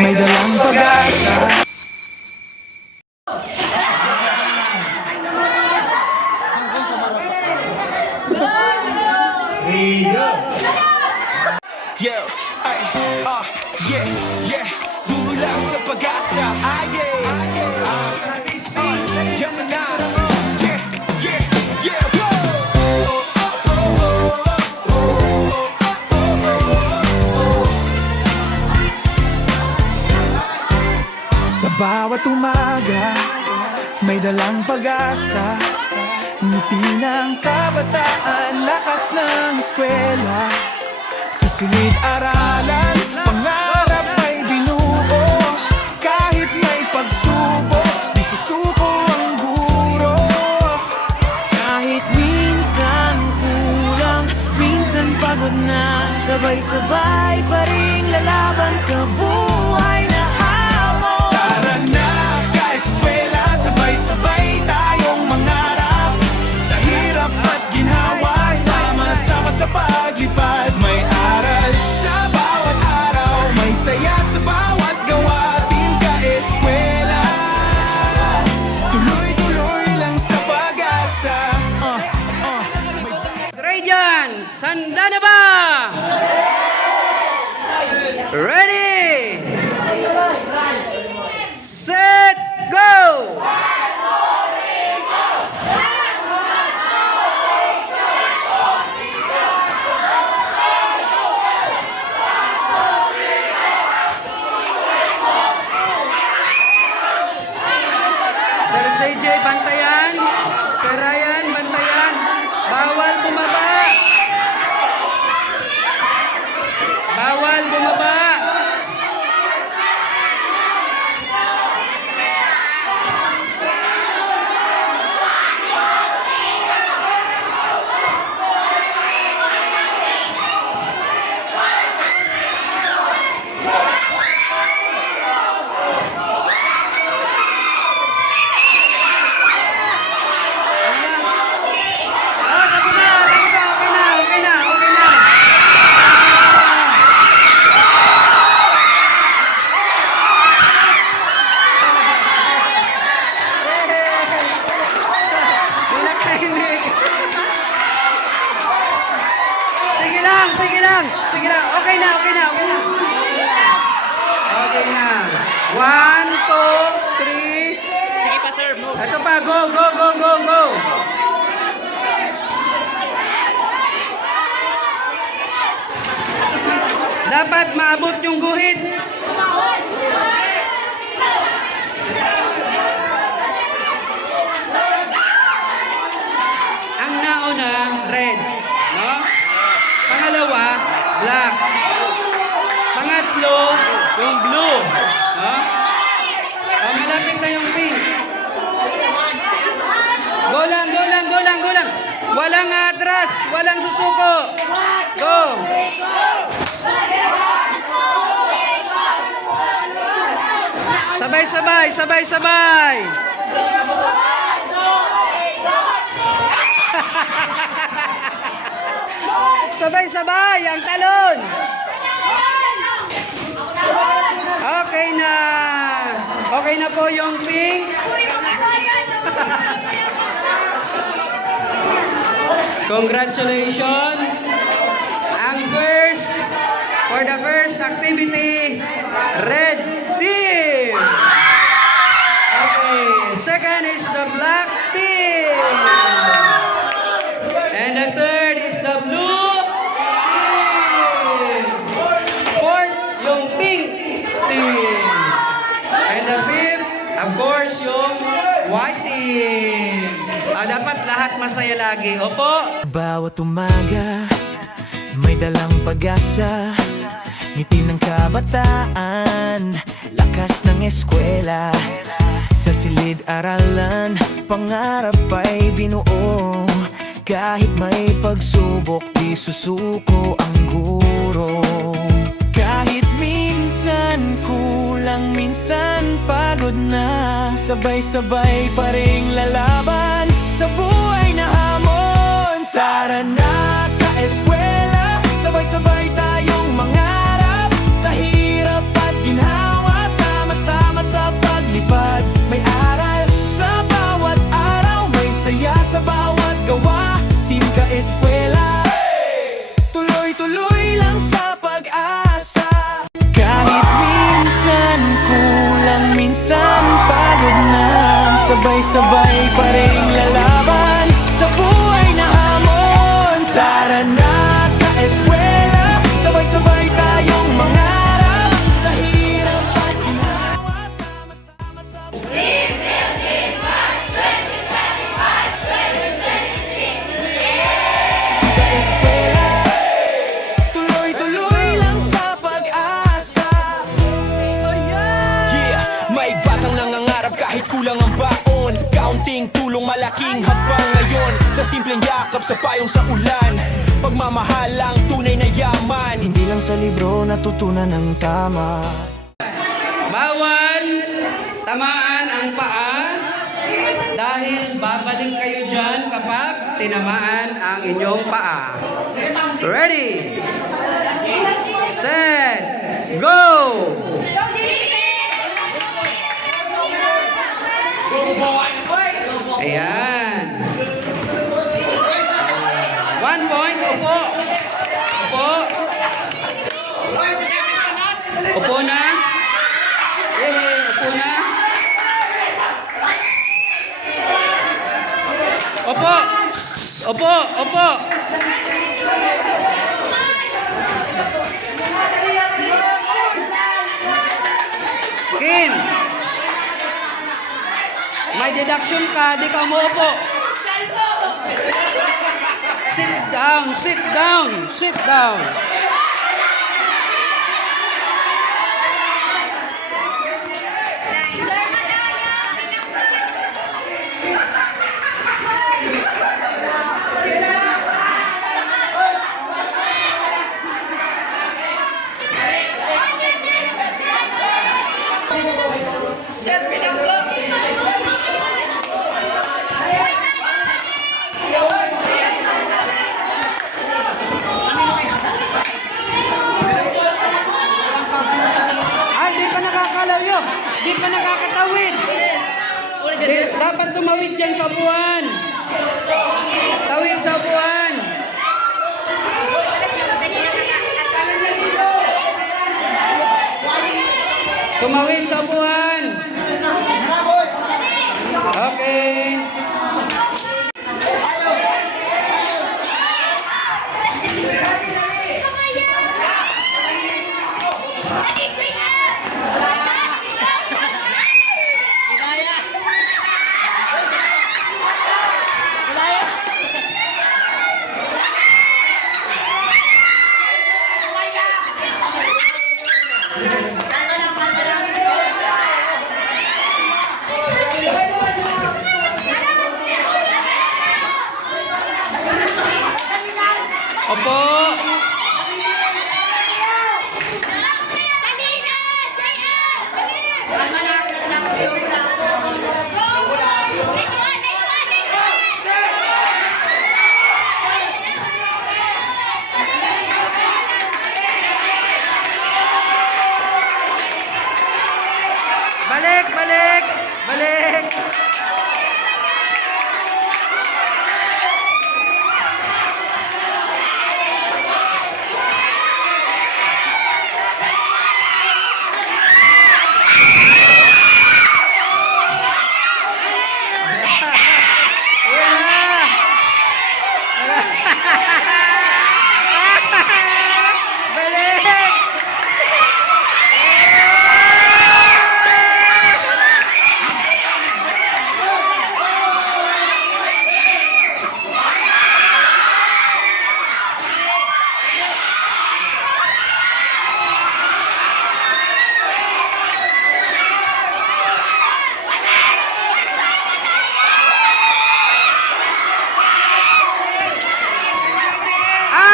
may dalang pag-asa. Yeah, ay, yeah, yeah. Dulo lang sa pag-asa. Yaman na. Yeah, yeah, yeah. Sa bawat umaga, may dalang pag-asa. Ngiti ng kabataan, lakas ng eskwela. Sa silid-aralan, pangarap ay binuo. Kahit may pagsubok, di susuko ang guro. Kahit minsan kulang, minsan pagod na, sabay-sabay pa rin lalaban sa buhay na hamon. Tara na, ka-eskwela, sabay-sabay tayong mangarap. Sa hirap at ginhawa, sama-sama sa paglipad. May aral sa bawat araw, may saya sa bawat gawain. Ka-eskwela, tuloy-tuloy lang sa pag-asa. Gradians, handa na ba? Ready? Set, go! Sir CJ, bantayan. Sir Ryan, bantayan. Bawal bumaba. Bawal bumaba. Tapos na. Okay na. Di na kainig. Sige lang. Okay na. Okay na. 1, 2, 3. Sige pa, sir. Ito pa, go. Dapat maabot yung guhit. Ang nauna, red. No? Pangalawa, black. Pangatlo, yung blue. No? Malapit na yung pink. Go lang. Walang atras, walang susuko. Go. Sabay. Sabay ang talon. Okay na po yung pink. Congratulations. For the first activity, red team. Okay, second is the black team. And the third is the blue team. Fourth, yung pink team. And the fifth, of course, yung white team. Dapat lahat masaya lagi. Opo. Bawat umaga, may dalang pag-asa. Ngiti ng kabataan, lakas ng eskwela. Sa silid-aralan, pangarap ay binuo. Kahit may pagsubok, di susuko ang guro. Kahit minsan kulang, minsan pagod na, sabay-sabay pa rin lalaban sa buhay na hamon. Tara na, ka-eskwela, sabay-sabay tayong mangarap. Sa hirap Sabay-sabay pa rin lalaban sa buhay na hamon. Tara na ka-eskwela, sabay-sabay tayong mangarap sa hirap at ginawa. Sama-sama sa ka-eskwela, tuloy-tuloy lang sa pag-asa. Yeah, may batang nangangarap kahit kulang ang baon. Kaunting tulong, malaking hakbang ngayon. Sa simpleng yakap, sa payong sa ulan. Pagmamahal ang tunay na yaman. Hindi lang sa libro natutunan ng tama. Bawal tamaan ang paa dahil babalik kayo dyan kapag tinamaan ang inyong paa. Ready? Set! Go! Ayan. 1 point. Upo. Upo. Upo na. Upo na. Opo. Opo. Opo. Kim. May deduction ka, di ka umuupo. Sit down, sit down, sit down. Ay, di pa nakakalayo. Di pa nakakatawid. Dapat tumawid yan sa buwan. Tawid sa buwan. Tumawid sa buwan. Okay. Opo. Balik, balik, balik. Balik!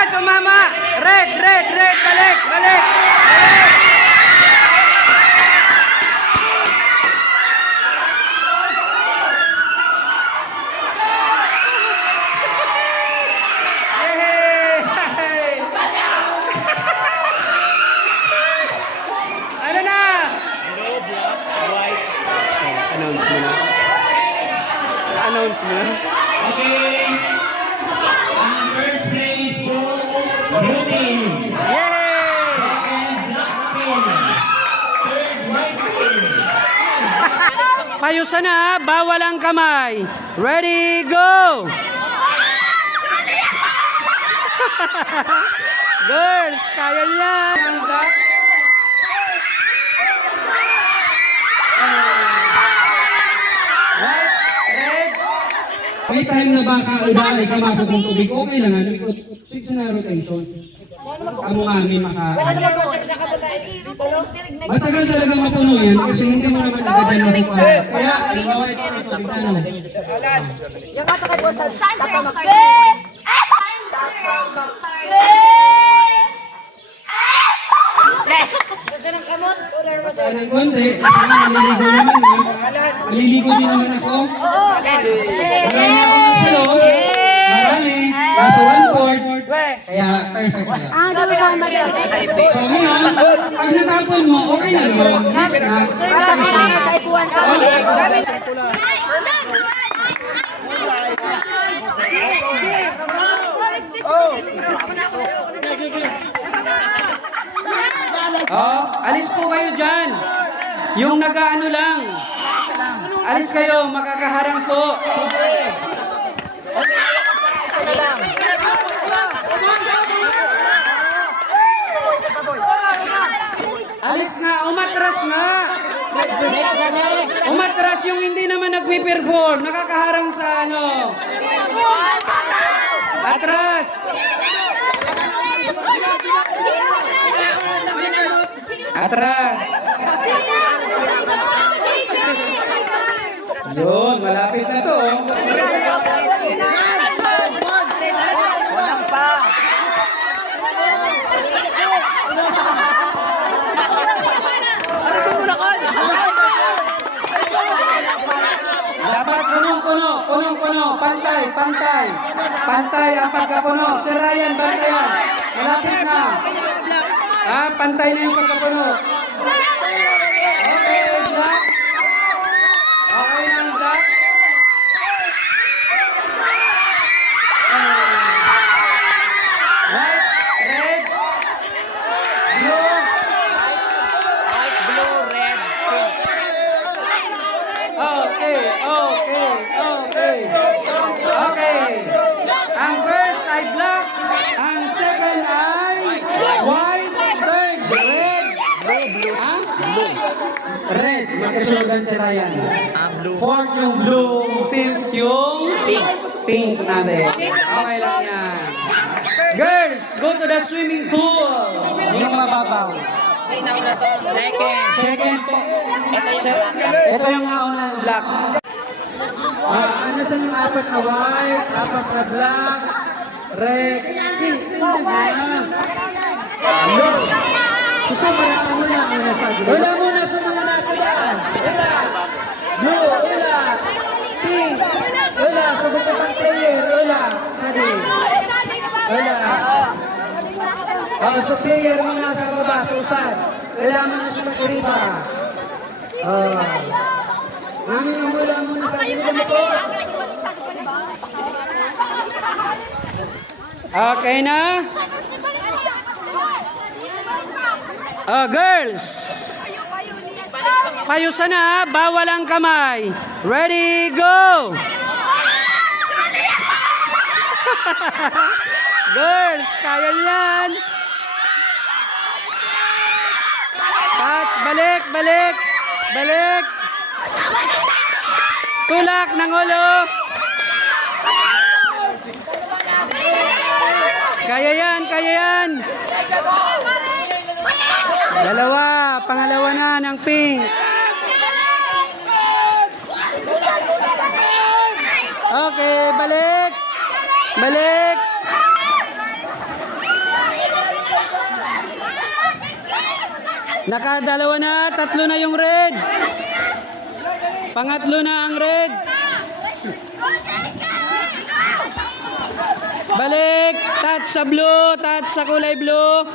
Tumama! Red, red, red! Balik, balik! Balik! Yay! Ano na? Hello, black, white. Announce mo na. Announce mo na. Okay. Ang first place po, blue team. Yay! Second, black Payusan na, bawal ang kamay. Ready, go! Girls, kaya yan. Right, red. May time na baka iba ay kamasok ng tubig, okay lang ano, because 6 na rotation. Amo nga may maka... Matagal talaga mapuno yan kasi hindi mo naman agad yan mapukuha. Kaya, halimbawa ito ang tubig ano. Ng konti, kasi nga maliligo naman na. Maliligo din naman ako. Marami ako ng salon. Marami. Nasa 1/4. Kaya perfect na. So ngayon, pag natapon mo, okay na yun. Next na. Oh, alis po kayo dyan. Yung nag-ano lang. Alis kayo, makakaharang po. Alis nga, umatras nga. Umatras yung hindi naman nagpi-perform. Nakakaharang sa ano. Atras. Atras. Yun, malapit na to. Dapat punong-puno, punong-puno, pantay, pantay. Pantay ang pagkapuno. Si Ryan, bantayan. Malapit na. Ah, pantay na yung pagkapuno. Okay, black. Okay ng black. White, red, blue. White, blue, red, pink. Okay, okay, okay. Okay. Ang first ay black. Ang second ay white. Third, red. Ah? Blue. Red. Magkasundan si Ryan. Fourth yung blue. Fifth yung pink. Pink natin. Okay lang yan. Girls, go to the swimming pool. Yung mababaw. Second po. Ito yung nauna yung black. Ano sa yung apat na white, apat na black, red, pink. Ano? Gusto mo na muna muna sa gilid. Wala muna sa mga nakadaan. Wala. Blue, wala. Pink, wala. Sagot ka pang player, wala. Sa gilid. Wala. So player muna sa baba, susad. Wala muna sa magkuriba. Namin ang wala muna sa gilid mo po. Okay na? Girls! Payusan na, bawal ang kamay. Ready, go! Girls, kaya yan! Touch, balik, balik, balik! Tulak ng ulo! Kaya yan, kaya yan! Dalawa, pangalawa na ng pink. Okay, balik. Balik. Nakadalawa na, tatlo na yung red. Pangatlo na ang red. Balik, touch sa blue, touch sa kulay blue.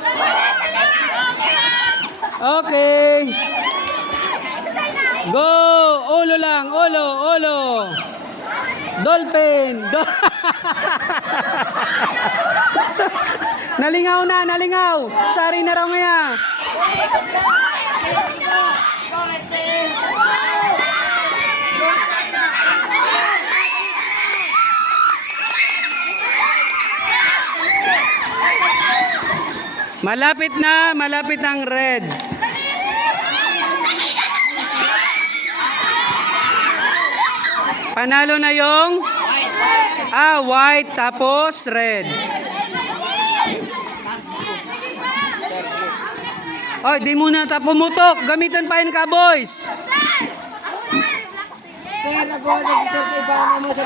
Okay. Go! Ulo lang, ulo, ulo. Dolphin. Nalingaw na, nalingaw. Sari na raw ngayon. Malapit na ang red. Panalo na yung white tapos red. Oh, di muna ta pumutok. Gamitan pa yung Cowboys.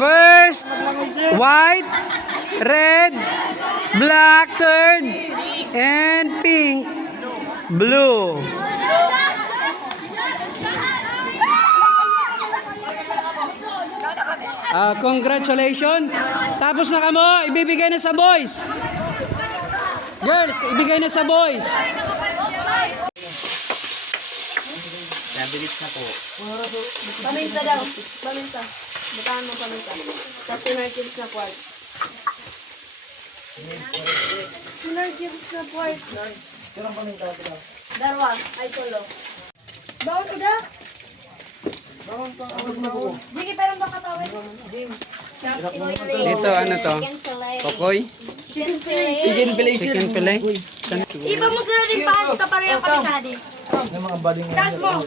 First, white, red, black, third, and pink, blue. Congratulations. Tapos na kamo, ibibigay na sa boys. Girls, ibigay na sa boys. Paminta daw. Paminta. Butahan mo paminta. Tapos sinarkips na quart. Sinarkips na quart. Darwa. Ay, tulo. Bawal ko da? Sige, pero baka tawin. Dito, ano to? Kokoy? Chicken fillet. Chicken fillet? Iba mo sila din pants na parehong kapitali. Tas mo.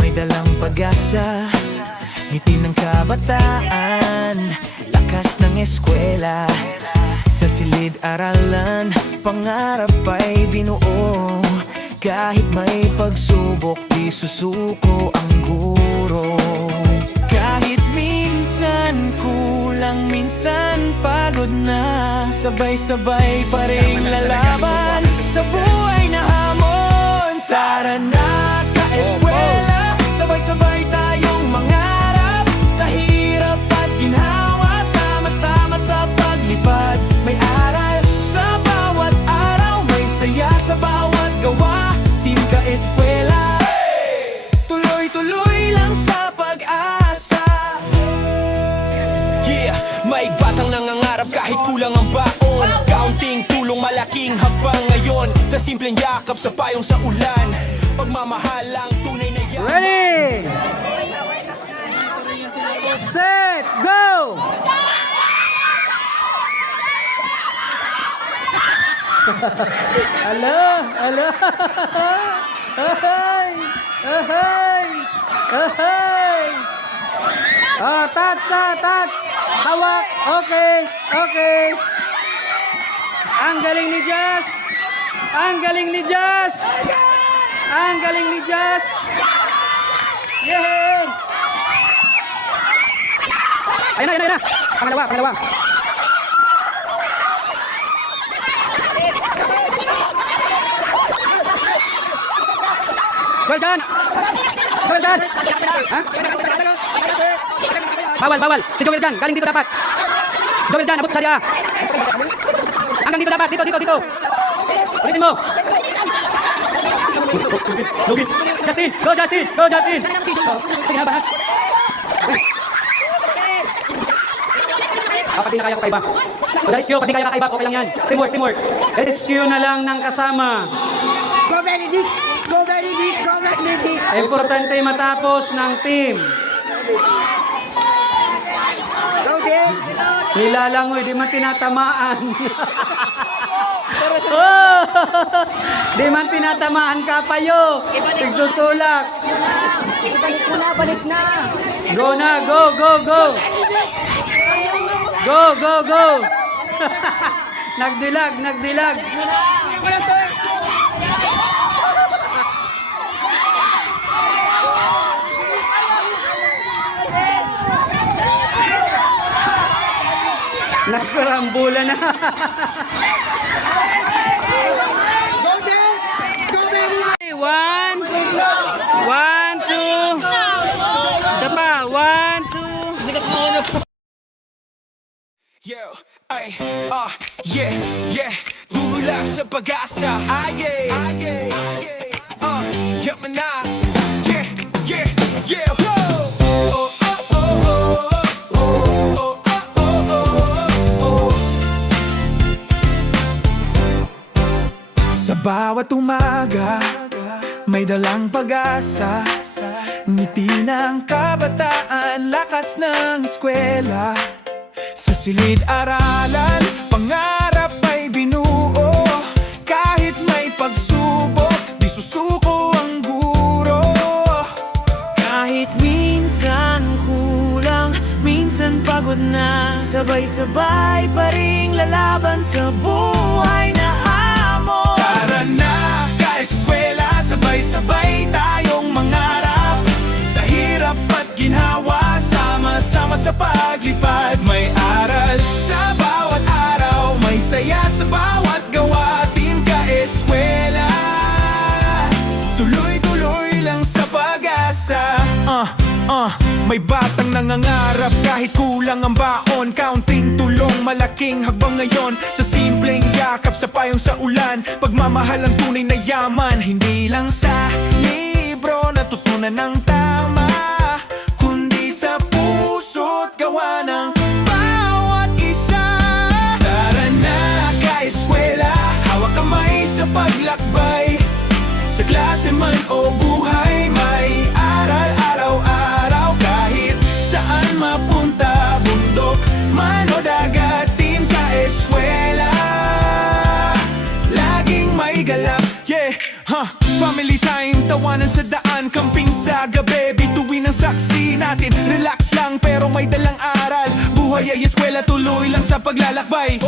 May dalang pag-asa, ngiti ng kabataan, lakas ng eskwela. Sa silid-aralan, pangarap ay binuo. Kahit may pagsubok, di susuko ang guro. Kahit minsan kulang, minsan pagod na, sabay-sabay pa rin lalaban sa buhay na hamon. Tara na ka-eskwela, sabay-sabay tayong mangarap sa hirap at ginhawa, sama-sama sa paglipad. May aral sa bawat araw, may saya sa bawat gawa. Team ka-eskwela, tuloy-tuloy lang sa pag-asa. Yeah, may batang nangangarap kahit kulang ang baon. Kaunting tulong, malaking hakbang ngayon. Sa simpleng yakap, sa payong sa ulan. Pagmamahal ang tunay na yan. Ready? Set, go! Hello, hello. Ahay, ahay, ahay. Touch, touch. Hawak. Okay, okay. Ang galing ni Jazz. Ang galing ni Jazz. Ang galing ni Jazz. Yay! Ayun na, ayun na, ayun na. Pangalawa, pangalawa. Well done! Well done! Ha? Bawal, bawal. Si Joel dyan. Galing dito dapat. Joel dyan, abot sa diya. Hanggang dito dapat. Dito, dito, dito. Ulitin mo. Justin! Go, Justin! Go, Justin! Sige na ba, ha? Pati na kaya ko kaiba. Rescue, pati kaya kakaiba. Okay lang yan. Teamwork, teamwork. Rescue na lang ng kasama. Go Benedict! Go Benedict! Go Benedict! Importante matapos ng team. Go Dave! Nilalangoy, di man tinatamaan. Oh! Di man tinatamaan kapayo. Tigtutulak. Balik mo na! Balik na! Go na, go, go, go. Go, go, go. Nagdilag, nagdilag. Nagkarambula na. One, two. Dapa, one, two. Yo, ay, yeah, yeah. Dulo lang sa pag-asa. Yeah, yaman na. Yeah, yeah, yeah. Oh, oh, oh, oh, oh, oh, oh, oh, oh. Sa bawat umaga, may dalang pag-asa. Ngiti ng kabataan, lakas ng eskwela. Sa Silid-aralan, pangarap ay binuo. Kahit may pagsubok, di susuko ang guro. Kahit minsan kulang, minsan pagod na, sabay-sabay pa ring lalaban sa buhay na hamon. Tara na, ka-eskwela, sabay-sabay tayong mangarap. Sa hirap at ginhawa, sama-sama sa paglipad. May aral sa bawat araw, may saya sa bawat gawa. Team ka-eskwela, tuloy-tuloy lang sa pag-asa. May batang nangangarap kahit kulang ang baon. Counting tulong, malaking hakbang ngayon. Sa simpleng yakap, sa payong sa ulan. Pagmamahal ang tunay na yaman. Hindi lang sa libro natutunan ng tama, kundi sa puso't gawa ng bawat isa. Tara na, ka-eskwela, hawak kamay sa paglakbay. Sa klase man o buhay, may aral araw-araw. Kahit saan mapunta, bundok man o dagat, team ka-eskwela, laging may galak. Yeah, family time, tawanan sa daan, camping sa gabi, bituin ang saksi natin. Relax lang pero may dalang aral. Buhay ay eskwela, tuloy lang sa paglalakbay.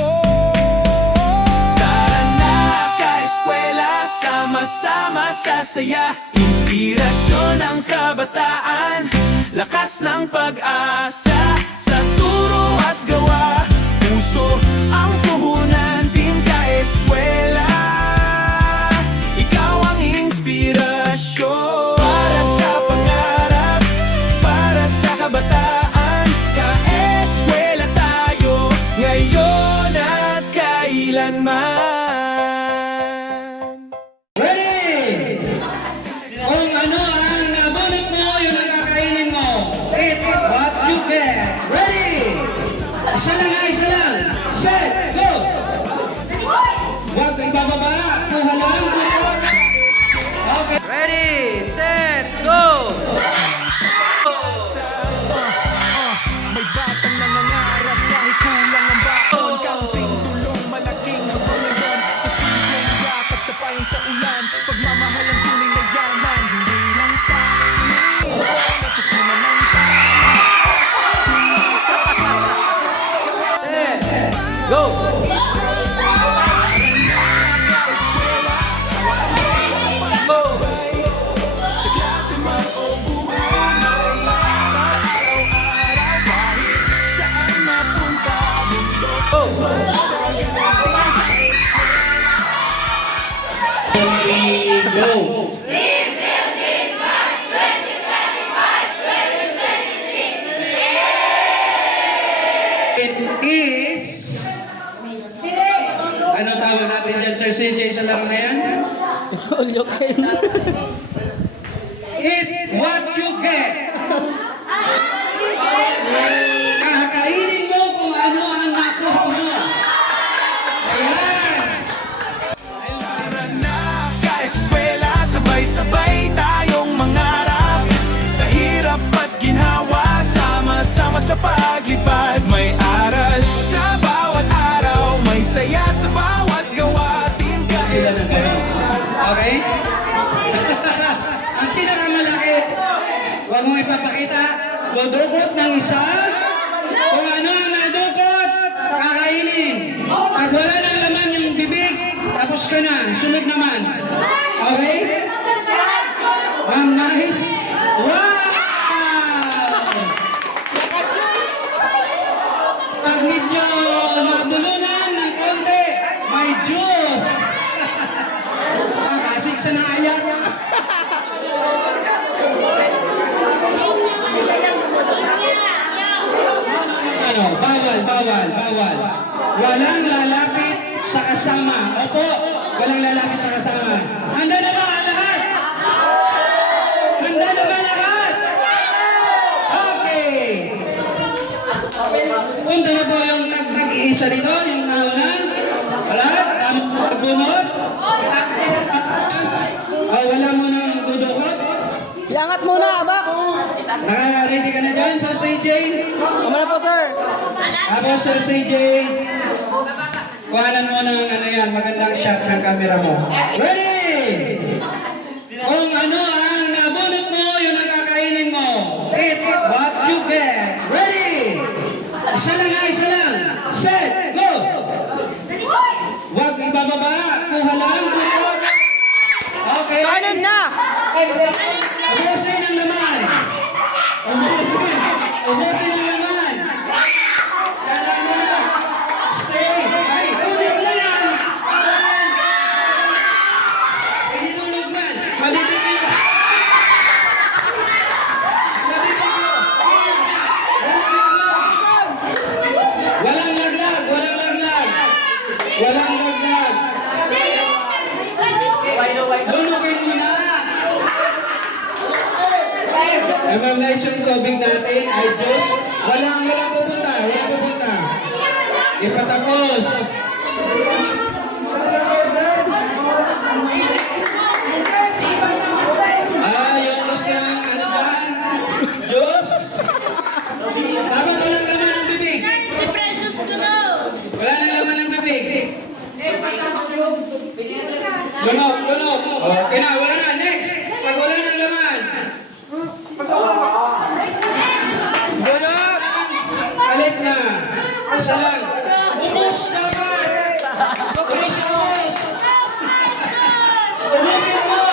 Tara na, ka-eskwela, sama-sama sa saya. Inspirasyon ng kabataan, lakas ng pag-asa. Sa turo at gawa, puso ang puhunan. Team ka-eskwela, ikaw ang inspirasyon. Para sa pangarap, para sa kabataan, ka-eskwela tayo, ngayon at kailanman. Ready? Kung ano ang nabunot mo, yun ang kakainin mo. Eat what you get. Ready? Isa lang ha, isa lang. Set, go! Huwag ibababa. Kuha lang. Okay. Ready, set, go! May batang nangangarap kahit kulang ang baon. Counting tulong, malaking habang ngayon. Sa simpleng yakap, sa payong sa ulan. Pagmamahal ang tunay na yaman. Hindi lang sa libro natutunan ng tama, kundi sa puso't gawa ng Go! ka-eskwela. Hawak kamay sa paglakbay. Sa klase man o buhay, may aral araw-araw. Kahit saan mapunta, bundok man o dagat, team ka-eskwela. Go! It is... Ano tawag natin dyan, Sir CJ, sa laro na yan? Eat what you get. Kakainin mo kung ano ang nakuha mo. Ayan. Tara na, ka-eskwela, sabay-sabay tayong mangarap. Sa hirap at ginhawa, sama-sama sa paglipad. May aral sa bawat araw, may saya sa bawat gawa. Team ka-eskwela. Okay? Ang pinakamalaki, huwag mo ipapakita, dudukot ng isa, kung ano ang nadukot, kakainin. Pag wala nang laman yung bibig, tapos ka na, sunod naman. Okay? Ang nice. Wow! Pag medyo mabulunan ng konti, may juice. Kakasik sa naayat. Ano, bawal. Walang lalapit sa kasama. Opo, walang lalapit sa kasama. Handa na ba lahat? Handa na ba lahat? Okay. Punta na po yung nag-iisa rito, yung nauna. Wala? Tama po pagbunot? Wala mo nang dudukot? Iangat muna, Max. Naka-ready ka na dyan, Sir CJ? Tama na po, sir. Tapos Sir CJ, kuhanan mo ng ano yan, magandang shot ng camera mo. Ready? Kung ano ang nabunot mo, yun ang kakainin mo. Eat what you get. Ready? Isa lang ha, isa lang. Set, go! Huwag ibababa, kuha lang, kuha. Okay. Kanan na! Ubusin ang laman. Ubusin ang laman. Kanan mo na. Stay. Ay, tuloy mo na yan. Hinulog man. Mabibigay ka. Walang laglag. Walang laglag. Walang laglag. Lunogin mo na. Emamnais yung tubig natin ay Diyos. Walang pupunta. Walang pupunta. Ipatapos. Yung gusto ng ano dyan? Diyos. Dapat walang laman ng bibig. Si Precious ko na! Wala nang laman ng bibig. Lunok, lunok. Okay na, wala na. Next. Pag wala ng laman. Palit na. Isa lang. Ubus naman. Ubusin mo. Ubusin mo.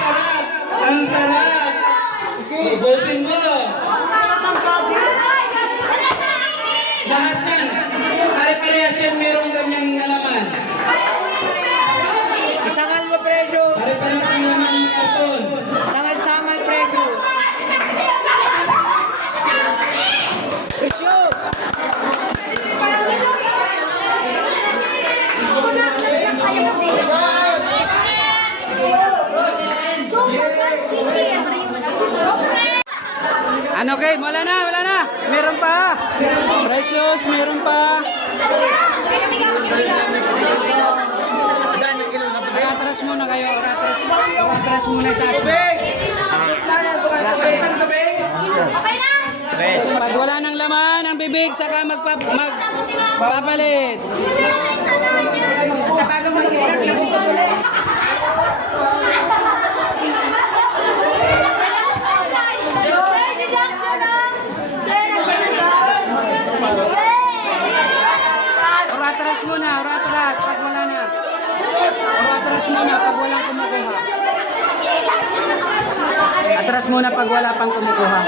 Sarap. Ang sarap. Ubusin mo. Lahat yan. Pare-parehas yan merong ganyang nalaman. Isangal mo, presyo! Pare-parehas yung laman ng karton. Sangal-sangal, presyo! Presyo! Ano kay? Wala na, wala na. Meron pa. Precious, meron pa. Oratras muna kayo, oratras. Oratras muna itaas mo. Pag wala ng laman ang bibig, saka magpapalit. Oratras muna, oratras. Pag wala na. Oratras muna pag walang kumukuha. Atras muna pag wala pang kumukuha.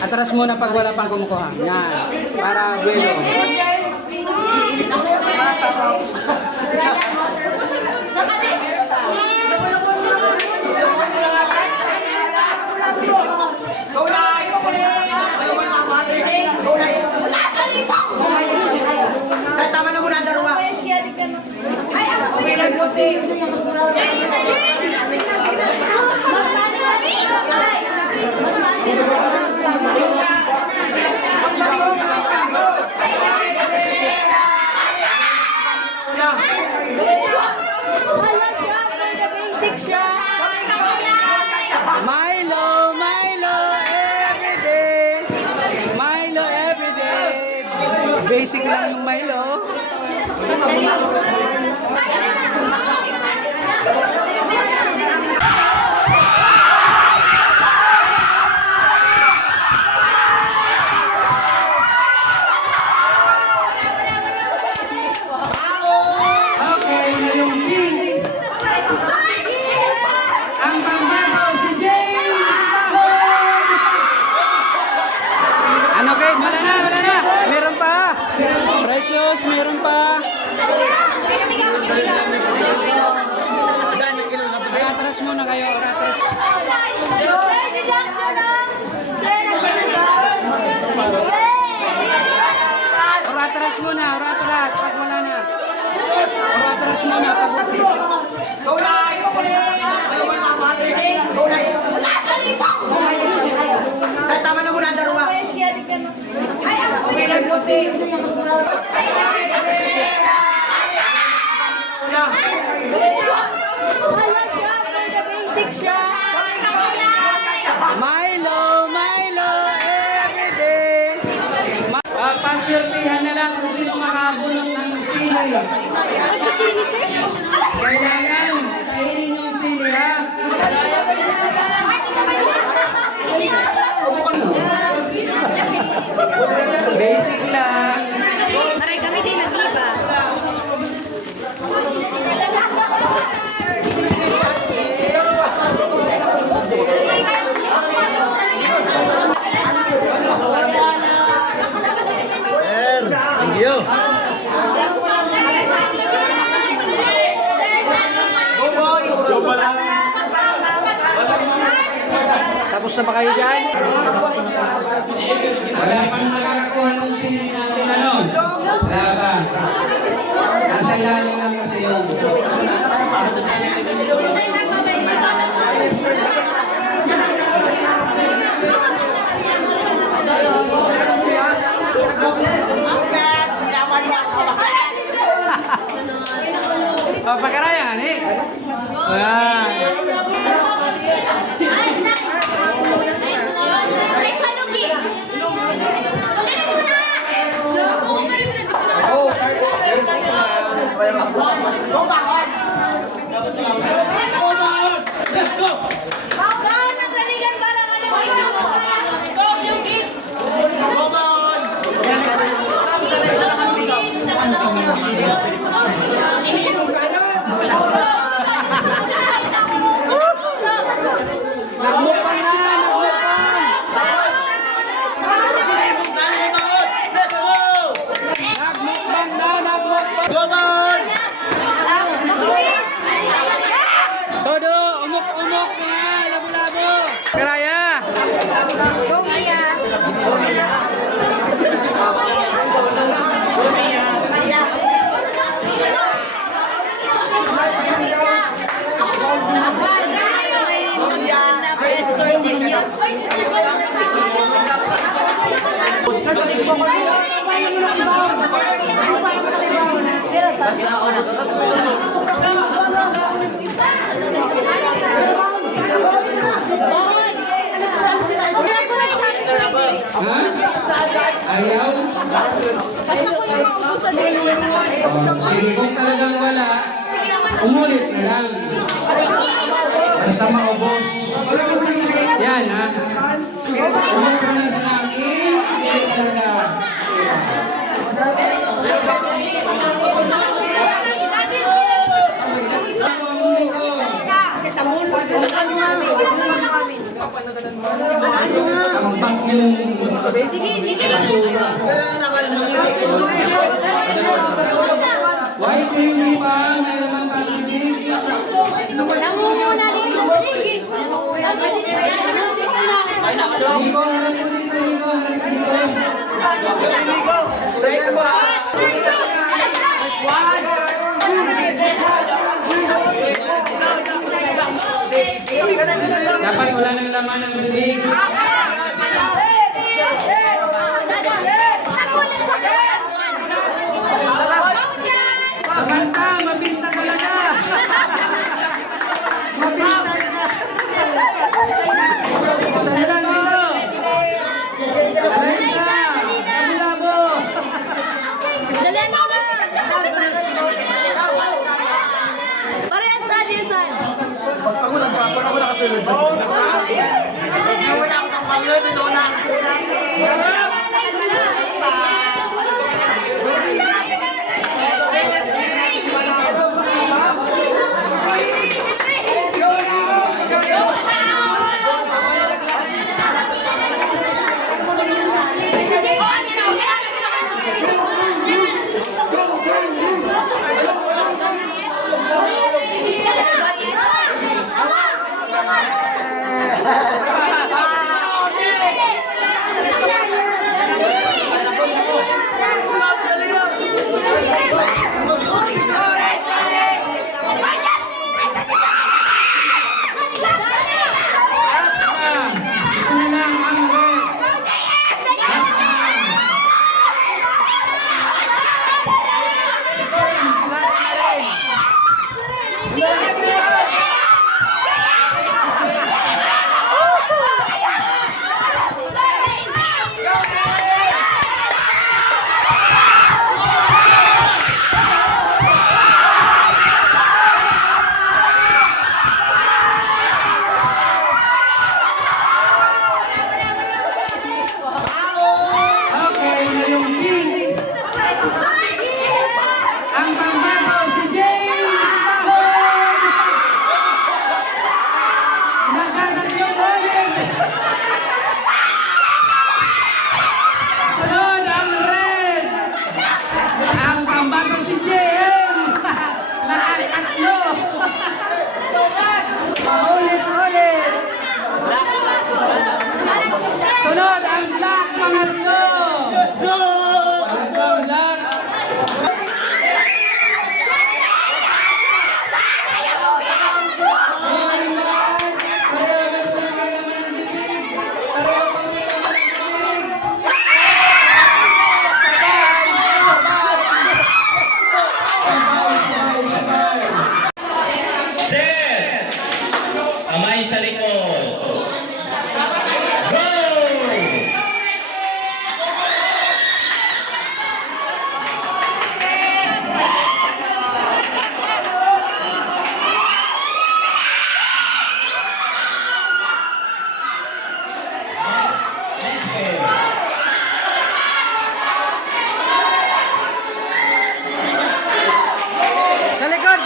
Atras muna pag wala pang kumukuha. Yan. Para buwelo. Tama na muna ang darawa. Ay, ako po yung nagbuti. Milo, Milo everyday. Milo everyday. Basic lang yung Milo. Okay, na yung pink. Ang pambato si James Mahon. Ano kay? Wala na, wala na. Meron pa. Precious, meron pa. Oratras muna kayo, oratras. Oratras muna, oratras. Pag wala na. Oratras muna, pag wala na. Tama na muna ang darawa. Ay, ako po yung nagbuti. Milo, Milo everyday. Swertihan na lang kung sino makabunot ng sili. Kailangan kainin yung sili, ha? Basic lang. Aray, kami din nag-iba. Tapos na ba kayo dyan? Wala pang nakakakuha ng sili natin, ano? Wala pa. Nasa ilalim lang kasi yun. Pagkarayan, eh. Ayan. Todo, umok-umok sa labo-labo. Karaya! Go, Mia. Ha? Ayaw? Basta ko lang maubos sa ganyan. Sige, kung talagang wala, umulit na lang. Basta maubos. Yan, ha? Ulit ko na sa akin. Hindi talaga. Ang bang yung basura. White hindi pa, may naman paligid. Nangunguna din yung paligid. Ligo, harap ko dito, ligo, harap dito. Dapat wala nang laman ng bibig. Samantha, mabinta talaga. Mabinta ka. Isa na lang dito. Alisa, labo-labo. Parehas sa Diyosan. Ako nagpapakasunod sa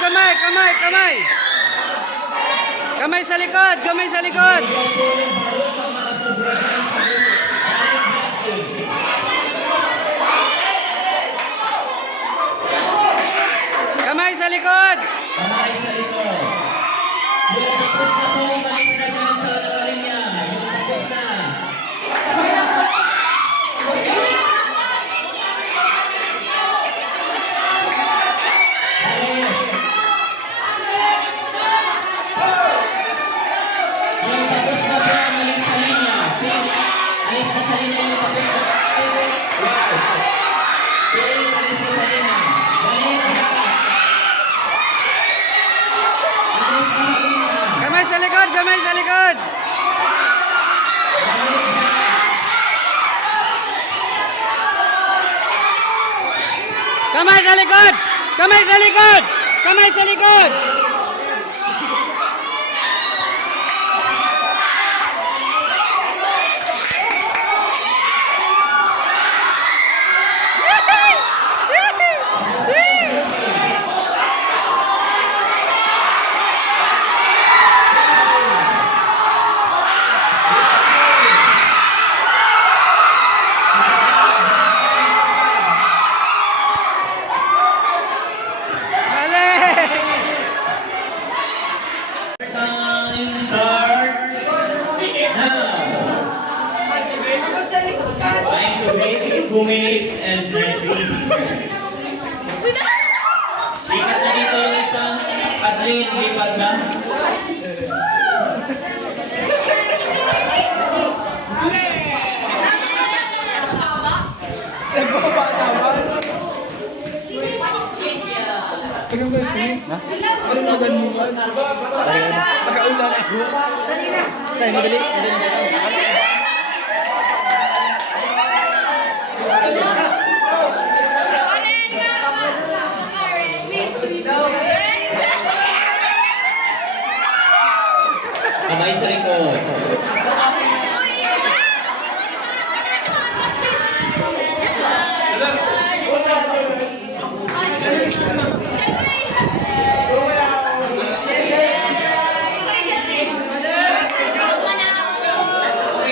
kamay, kamay, kamay. Kamay sa likod, kamay sa likod. Kamay sa likod. Kamay sa likod. Yung tapos na po, umalis na dyan sa nakalinya. Yung tapos na. Yung tapos na po, umalis sa linya. Alis na sa linya yung tapos na. Alis na sa linya. Balik na. Kamay sa likod, kamay sa likod. Kamay sa likod. Kamay sa likod. Kamay sa likod. Time starts now. Time to make 2 minutes and 30. Lipat na dito yung isang Adlin, lipat na. Kamay sa likod.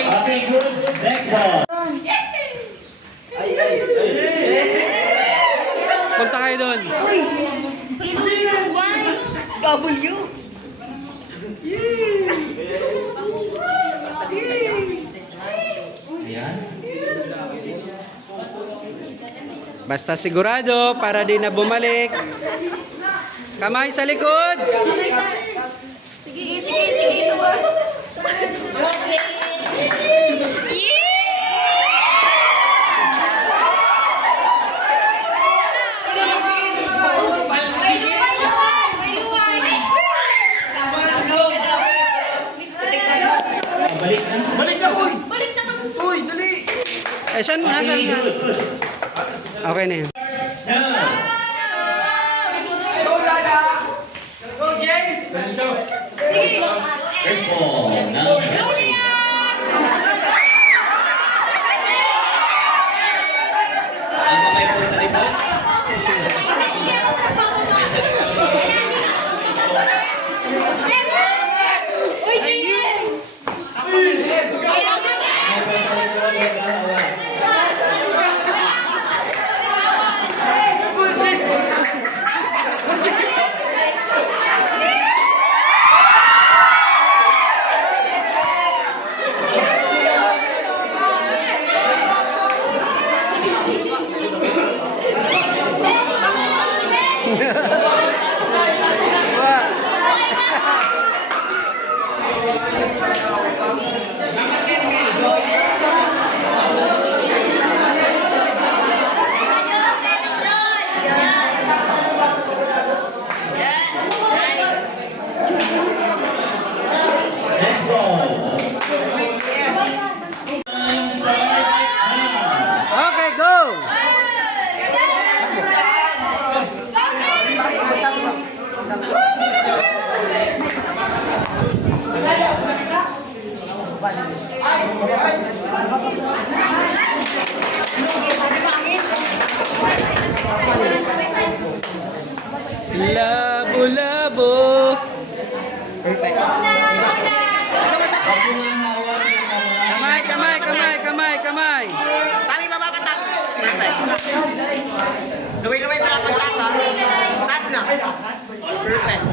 Okay, good. Next ball. Punta kayo doon. Ayan. Basta sigurado para di na bumalik. Kamay sa likod. Sige, sige, sige. Balik na. Balik na, uy! Balik na kami. Uy, dali! Eh, saan na? Okay, good. Okay na yun. Now. First ball. Now. Ang kamay po sa likod. Uy, Jane! Kamay po sa likod. Mag-aaway. Next ball. Time starts now. Okay, go! Labo Kamay, kamay, kamay, kamay, kamay. Kami mapapatap. Perfect. Luway-luway sa lapang taas, ha? Taas na. Perfect.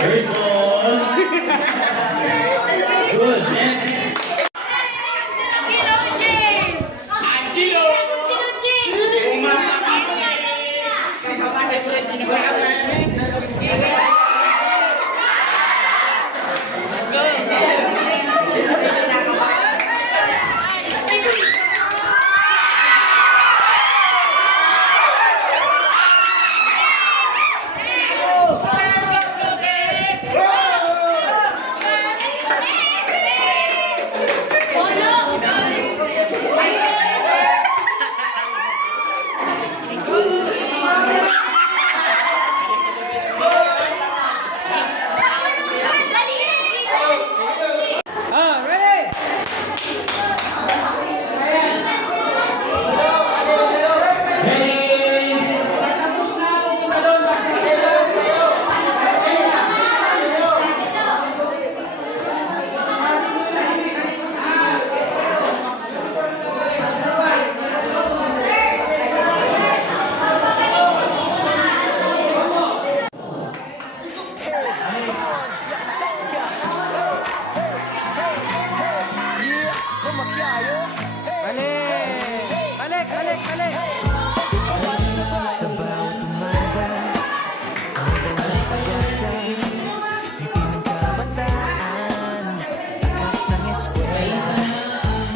First ball. Good, next. Ah, ready? Balik, balik, balik. Sa bawat umaga, may dalang pag-asa, ngiti ng kabataan, lakas ng eskwela,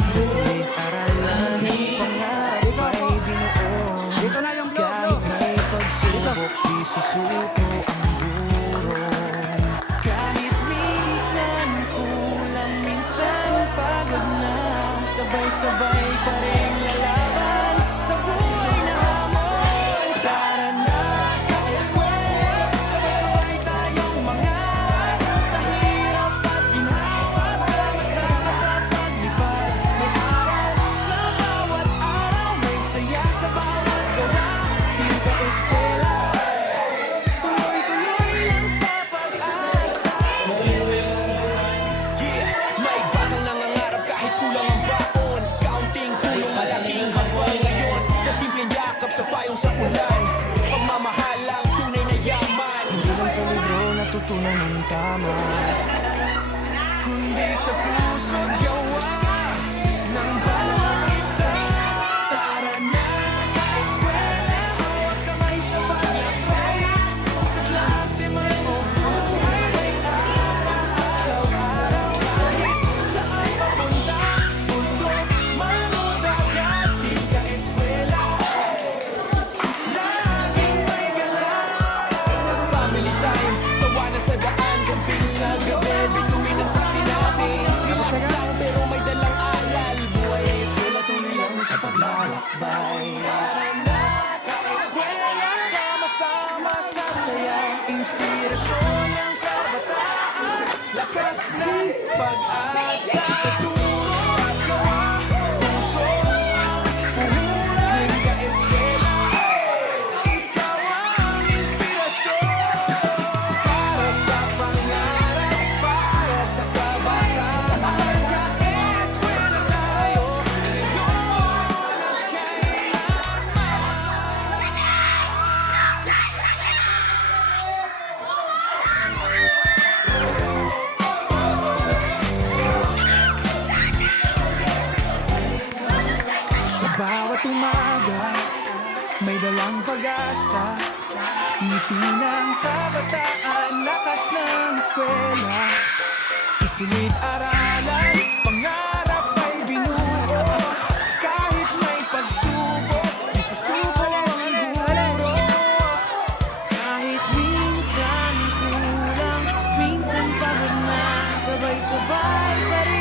sa silid-aralan, pangarap ay binuo. Dito na yung blow, Kahit may pagsubok, di susuko ang guro. Kahit minsan kulang, minsan pagod na, sabay-sabay pa rin lalaban sa buhay na hamon. Tara na, ka-eskwela, sabay-sabay tayong mangarap sa hirap at ginhawa, sama-sama sa paglipad. May aral sa bawat araw, may saya sa bawat gawa. Team ka-eskwela, tuloy-tuloy lang sa pag-asa. May batang nangangarap kahit kulang ang baon. Kaunting tulong, malaking habang ngayon. Sa simpleng yakap, sa payong sa ulan. Pagmamahal ang tunay na yaman. Hindi lang sa libro natutunan ng tama, Kundi sa puso't gawa ng bawat isa. tara na, ka-eskwela, hawak kamay sa paglakbay. Sa klase man o buhay, may araw-araw. Kahit saan papunta, bundok, man o dagat, team ka-eskwela, laging may galaw. Family time, tawanan sa daan, camping sa gabi, bituin ang saksi natin. Relax lang pero may dalang aral. Buhay ay eskwela, tuloy lang sa paglalakbay. Tara na, ka-eskwela, sama-sama sa saya. Inspirasyon ng kabataan, lakas ng pag-asa. Sa turo at gawa, puso ang puhunan. Ka-eskwela, ikaw ang inspirasyon. Para sa pangarap, para sa kabataan. Ka-eskwela tayo, ngayon at kailanman. Sa bawat umaga, may dalang pag-asa, ngiti ng kabataan, lakas ng eskwela. Sa silid-aralan, pangarap ay binuo. Kahit may pagsubok, di susuko ang guro. Kahit minsan kulang, minsan pagod na, sabay-sabay pa rin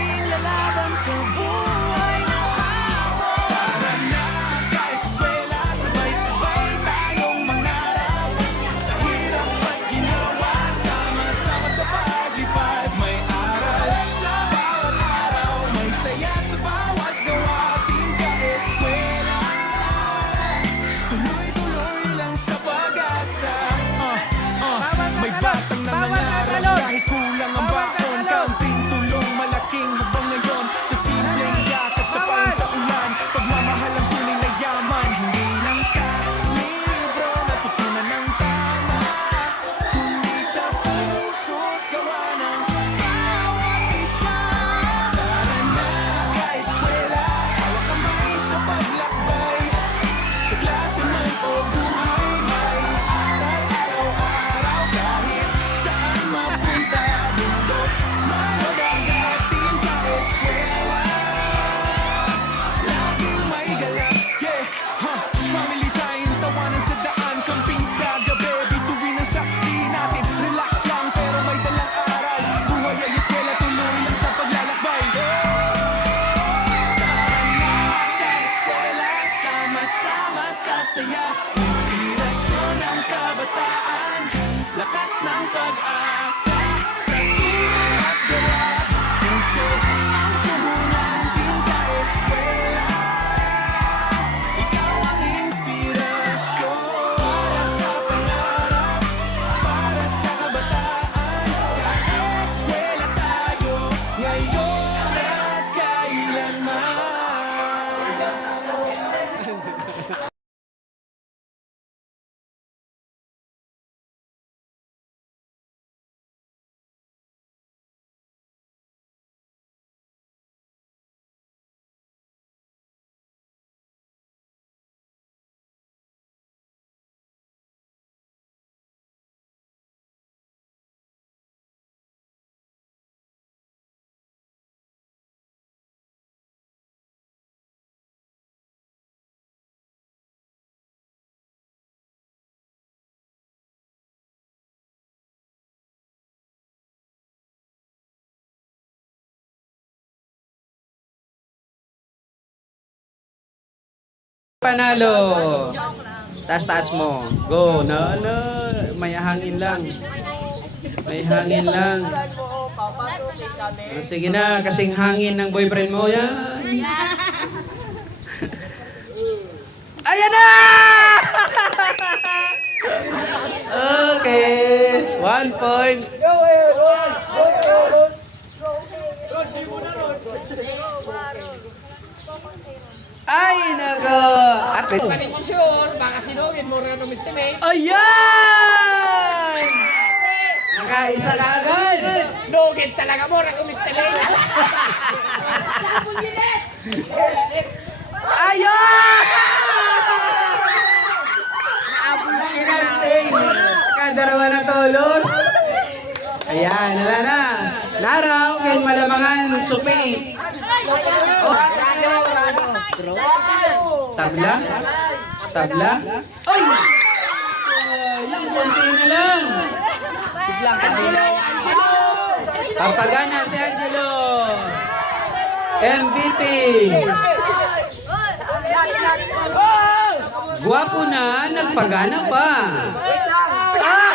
saya, inspirasyon ng kabataan, lakas ng pag-asa, sa tulong at gawa, puso ang puhunan, Tinka Eskwela. Ikaw ang inspirasyon para sa pangarap, para sa kabataan, ka-eskwela tayo, ngayon at kailanman. Panalo. Taas-taas mo. Go. No, no. May hangin lang. May hangin lang. Sige na, kasing hangin ng boyfriend mo. Yan. Ayan na! Okay. 1 point. Ay, nako! At ayan! Nakaisa ka agad! Nugit talaga mo, nakumistelay. Ayan! Kadarawa na tolos. Ayan, wala na. Naraw, ken malamangan supi. Oh. Tabla? Tabla? Ay! Yung konti na lang. Papagana si Angelo. MVP. Guwapo na, nagpagana pa. Ah!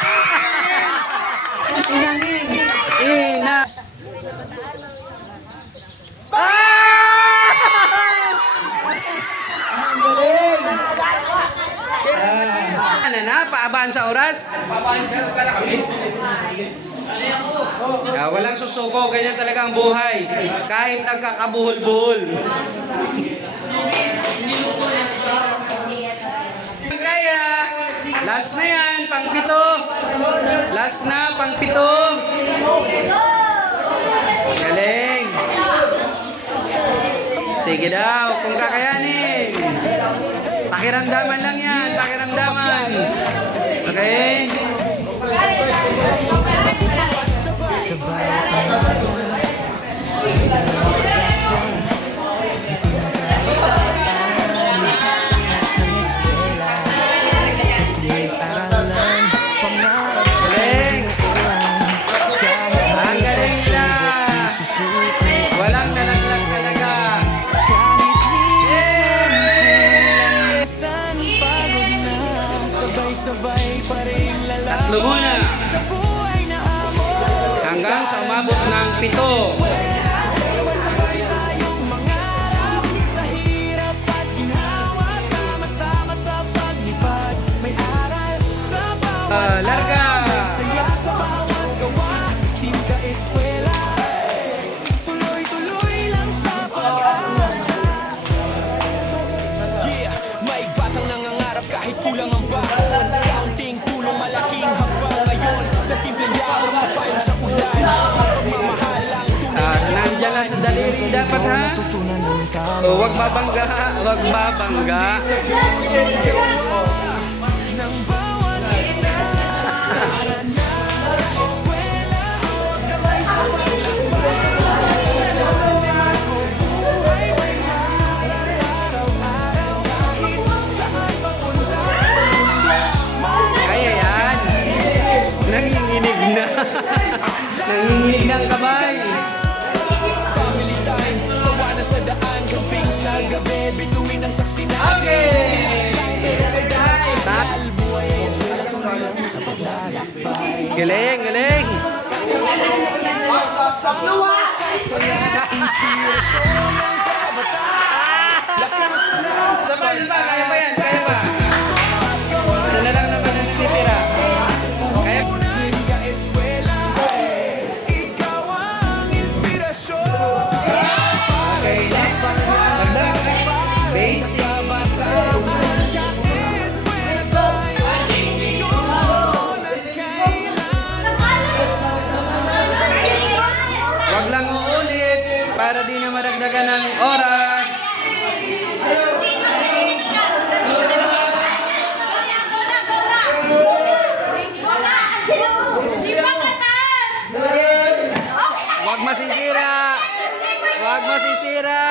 Inangin. Ina. Ah! Ang galing. Ano na, paabaan sa oras? Walang susuko, ganyan talaga ang buhay. Kahit nagkakabuhol-buhol. Kaya, last na yan, pang-pito. Last na, pang-pito. Galing. Sige daw, kung kakayanin. Pakiramdaman lang yan, pakiramdaman. Okay? Sa bawat pangalaman, may lalagyasan, ipinagkailangan, lakas ng eskwela, sa silid-aralan, pangarap Galing. kahit Ang galing nila. susuko, Walang nalaglag talaga. kahit minsan kulang, minsan pagod na, sabay-sabay pa rin lalaki Tatlo muna. sa buhay na hamon. Hanggang sa umabot ng 7. Sabay-sabay tayong mangarap sa hirap at ginhawa, sama-sama sa paglipad. May aral sa bawat Larga. may saya sa bawat gawa. Tinka Eskwela, tuloy-tuloy lang sa pag-asa. Yeah, may batang nangangarap kahit kulang ang baon. Kaunting tulong, malaking hakbang ngayon. Sa simpleng yakap sa payong sa ulan. Pagmamahal lang tunay. Nandiyan lang sa daliri dapat ha. Natutunan ng tama. O, wag babangga, wag babangga. Sa puso't gawa ng bawat isa. Para na eskwela, hawak kamay sa paglakbay. Sa klase man o buhay, may harap araw-araw. Kahit saan papunta, Kaya yan. Nanginginig na. Nanginginig ng kamay. family time, tawa na sa daan, camping sa gabi, bituin ang saksi natin. Okay. Pero may Galing, galing. Sabay ba? Kaya ba yan? Kaya ba? Isa na lang naman ang sitira. Kaya Ikaw ang inspirasyon. okay, next. Magdag. Basic. Wag lang uulit para di na madagdagan ng oras. Wag masisira. Wag masisira.